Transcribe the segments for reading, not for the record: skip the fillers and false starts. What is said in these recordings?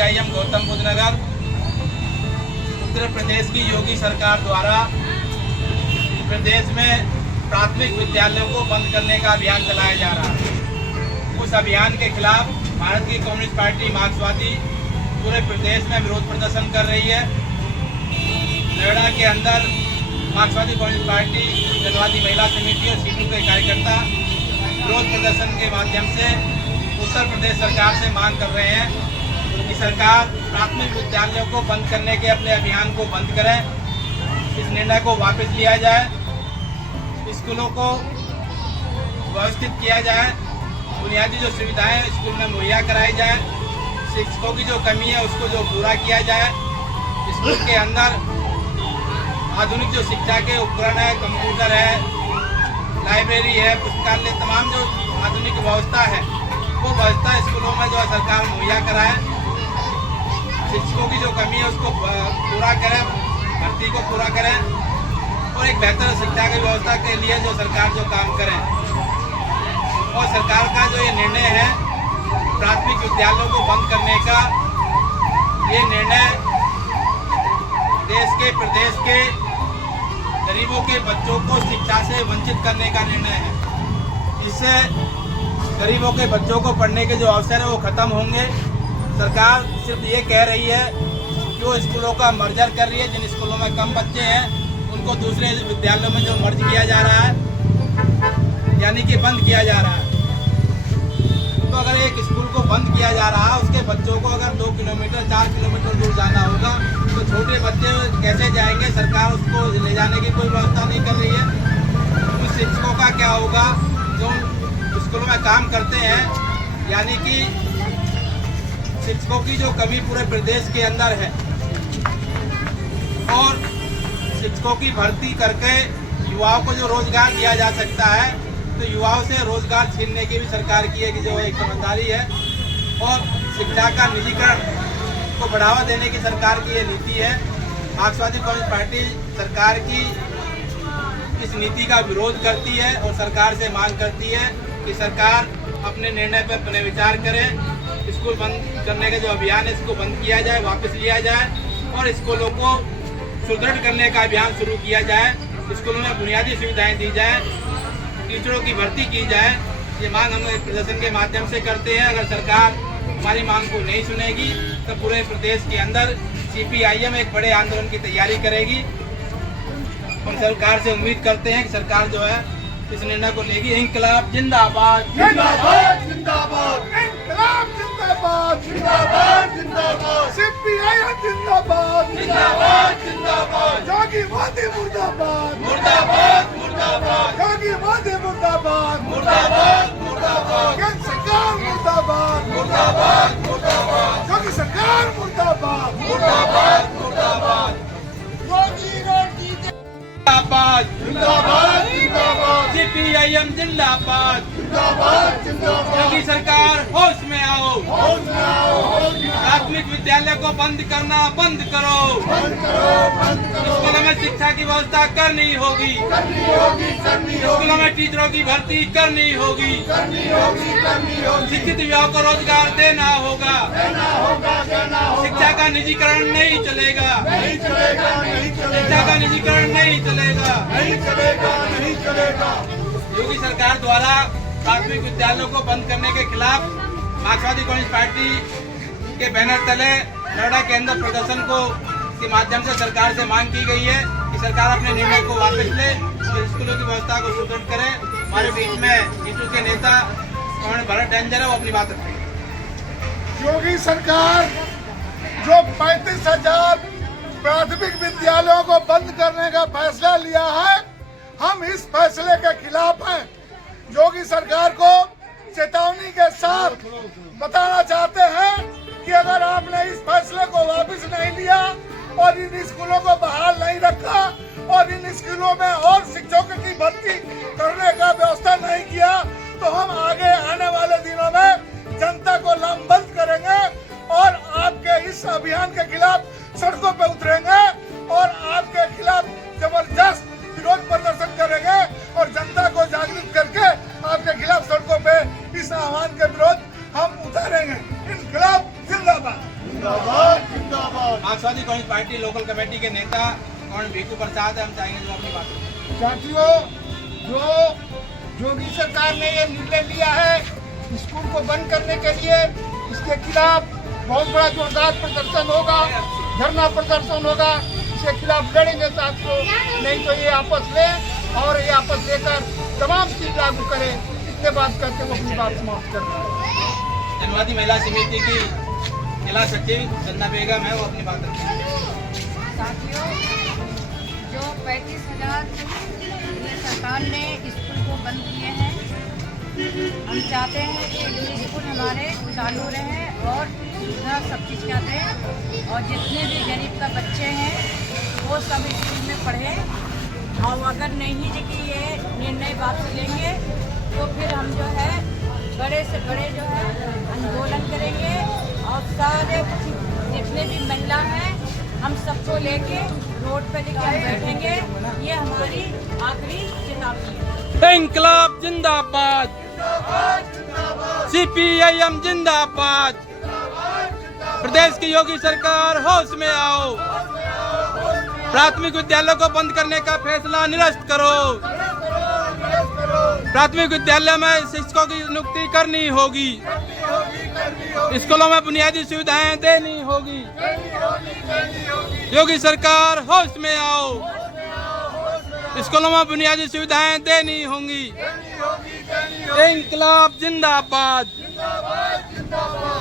CPIM Gautam Buddha नगर उत्तर प्रदेश की योगी सरकार द्वारा प्रदेश में प्राथमिक विद्यालयों को बंद करने का अभियान चलाया जा रहा है। उस अभियान के खिलाफ भारतीय कम्युनिस्ट पार्टी मार्क्सवादी पूरे प्रदेश में विरोध प्रदर्शन कर रही है। नोएडा के अंदर मार्क्सवादी कम्युनिस्ट पार्टी, जनवादी महिला समिति और सीटू के कार्यकर्ता विरोध प्रदर्शन के माध्यम से उत्तर प्रदेश सरकार से मांग कर रहे हैं कि सरकार प्राथमिक विद्यालयों को बंद करने के अपने अभियान को बंद करे, इस निर्णय को वापस लिया जाए, स्कूलों को व्यवस्थित किया जाए, बुनियादी जो सुविधाएं स्कूल में मुहैया कराई जाए, शिक्षकों की जो कमी है उसको जो पूरा किया जाए, स्कूल के अंदर आधुनिक जो शिक्षा के उपकरण है, कंप्यूटर है, लाइब्रेरी है, पुस्तकालय, तमाम जो आधुनिक व्यवस्था है वो व्यवस्था स्कूलों में जो है सरकार मुहैया कराए, शिक्षकों की जो कमी है उसको पूरा करें, भर्ती को पूरा करें और एक बेहतर शिक्षा की व्यवस्था के लिए जो सरकार जो काम करे। और सरकार का जो ये निर्णय है प्राथमिक विद्यालयों को बंद करने का, ये निर्णय देश के, प्रदेश के गरीबों के बच्चों को शिक्षा से वंचित करने का निर्णय है। इससे गरीबों के बच्चों को पढ़ने के जो अवसर है वो खत्म होंगे। सरकार सिर्फ ये कह रही है कि वो स्कूलों का मर्जर कर रही है, जिन स्कूलों में कम बच्चे हैं उनको दूसरे विद्यालयों में जो मर्ज किया जा रहा है, यानी कि बंद किया जा रहा है। तो अगर एक स्कूल को बंद किया जा रहा है, उसके बच्चों को अगर 2 किलोमीटर 4 किलोमीटर दूर जाना होगा तो छोटे बच्चे कैसे जाएंगे? सरकार उसको ले जाने की कोई व्यवस्था नहीं कर रही है। उन शिक्षकों का क्या होगा जो स्कूलों में काम करते हैं, यानी कि शिक्षकों की जो कमी पूरे प्रदेश के अंदर है और शिक्षकों की भर्ती करके युवाओं को जो रोजगार दिया जा सकता है, तो युवाओं से रोजगार छीनने की भी सरकार की है कि जो एक समझदारी है। और शिक्षा का निजीकरण को बढ़ावा देने की सरकार की ये नीति है। मार्क्सवादी कम्युनिस्ट पार्टी सरकार की इस नीति का विरोध करती है और सरकार से मांग करती है कि सरकार अपने निर्णय पर पुनर्विचार करे, स्कूल बंद करने का जो अभियान है इसको बंद किया जाए, वापस लिया जाए और स्कूलों को सुदृढ़ करने का अभियान शुरू किया जाए, स्कूलों में बुनियादी सुविधाएं दी जाए, टीचरों की भर्ती की जाए। ये मांग हम प्रदर्शन के माध्यम से करते हैं। अगर सरकार हमारी मांग को नहीं सुनेगी तो पूरे प्रदेश के अंदर सीपीआईएम एक बड़े आंदोलन की तैयारी करेगी। हम सरकार से उम्मीद करते हैं कि सरकार जो है इस निर्णय को लेगी। इंकलाब जिंदाबाद, जिंदाबाद, जिंदाबाद, इंकलाब जिंदाबाद, जिंदाबाद, जिंदाबाद, सीपीआईएम जिंदाबाद, जिंदाबाद, जिंदाबाद, योगीवादी मुर्दाबाद, मुर्दाबाद, मुर्दाबाद, योगीवादी मुर्दाबाद, मुर्दाबाद, मुर्दाबाद, केंद्र सरकार मुर्दाबाद, मुर्दाबाद, मुर्दाबाद, योगी सरकार मुर्दाबाद, मुर्दाबाद, मुर्दाबाद, योगी रोटी जिंदाबाद, जिंदाबाद, जिंदाबाद, सीपीआईएम जिंदाबाद, जिंदाबाद, जिंदाबाद, योगी सरकार होश में आओ, होश में आओ, होश में आओ, प्राथमिक विद्यालय को बंद करना बंद करो, बंद करो, बंद करो, स्कूलों में शिक्षा की व्यवस्था करनी होगी, करनी होगी, करनी होगी, स्कूलों में टीचरों की भर्ती करनी होगी, करनी होगी, करनी होगी, शिक्षित युवाओं को रोजगार देना होगा, देना होगा, देना होगा, शिक्षा का निजीकरण नहीं चलेगा, नहीं चलेगा, नहीं शिक्षा चलेगा, का निजीकरण नहीं चलेगा। नहीं चलेगा, नहीं चलेगा। योगी सरकार द्वारा प्राथमिक विद्यालयों को बंद करने के खिलाफ मार्क्सवादी कम्युनिस्ट पार्टी के बैनर तले नोएडा के अंदर प्रदर्शन को के माध्यम से सरकार से मांग की गई है कि सरकार अपने निर्णय को वापस ले और स्कूलों की व्यवस्था को सुदृढ़ करे। हमारे बीच में जीतू के नेता भरत डेंजर है, वो अपनी बात रखेंगे। योगी सरकार जो 35,000 प्राथमिक विद्यालयों को बंद करने का फैसला लिया है, हम इस फैसले के खिलाफ हैं। योगी सरकार को चेतावनी के साथ बताना चाहते हैं कि अगर आपने इस फैसले को वापस नहीं लिया और इन स्कूलों को बहाल नहीं रखा और इन स्कूलों में और शिक्षकों की भर्ती करने का व्यवस्था नहीं किया, तो हम आगे आने वाले दिनों में जनता को लामबंद करेंगे और आपके इस अभियान के खिलाफ सड़कों पे उतरेंगे और आपके खिलाफ जबरदस्त विरोध प्रदर्शन करेंगे और जनता को जागरूक करके आपके खिलाफ सड़कों पे इस आह्वान के विरोध हम उतारेंगे। इंकलाब जिंदाबाद। जिंदाबाद जिंदाबाद। मार्क्सवादी कम्युनिस्ट पार्टी लोकल कमेटी के नेता कौन भीखू प्रसाद है, हम चाहेंगे जो अपनी बात करें। साथियों, जो योगी सरकार ने ये निर्णय लिया है स्कूल को बंद करने के लिए, इसके खिलाफ बहुत बड़ा जोरदार प्रदर्शन होगा, धरना प्रदर्शन होगा। इसके खिलाफ लड़ेंगे साथियों, नहीं तो ये आपस ले और ये आपस लेकर तमाम चीज लागू करें। इतने बात करके वो अपनी बात समाप्त कर रहे हैं। जनवादी महिला समिति की जिला सचिव जन्ना बेगम है, वो अपनी बात रखें। साथियों, जो 35,000 ये सरकार ने स्कूल को बंद किए हैं, हम चाहते हैं कि स्कूल हमारे चालू रहे और सुविधा सब चीज़ का दें और जितने भी गरीब का बच्चे हैं वो सब स्कूल में पढ़ें। और अगर नहीं जी कि ये निर्णय वापस लेंगे तो फिर हम जो है बड़े से बड़े जो है आंदोलन करेंगे और सारे जितने भी महिला हैं हम सबको लेके रोड पे लेके हम बैठेंगे। ये हमारी आखिरी चेतावनी है। इंकलाब जिंदाबाद, CPIM जिंदाबाद। प्रदेश की योगी सरकार होश में आओ, प्राथमिक विद्यालय को बंद करने का फैसला निरस्त करो। प्राथमिक विद्यालय में शिक्षकों की नियुक्ति करनी होगी, स्कूलों में बुनियादी सुविधाएं देनी होगी। योगी सरकार होश में आओ, स्कूलों में बुनियादी सुविधाएं देनी होंगी। इंकलाब जिंदाबाद,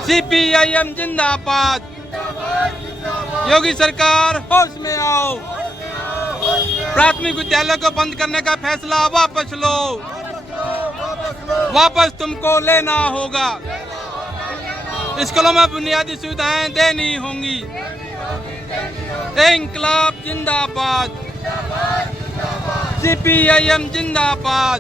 CPIM जिंदाबाद। योगी सरकार होश में आओ, प्राथमिक विद्यालय को बंद करने का फैसला वापस लो, वापस तुमको लेना होगा। स्कूलों में बुनियादी सुविधाएं देनी होंगी। इंकलाब जिंदाबाद, CPIM जिंदाबाद।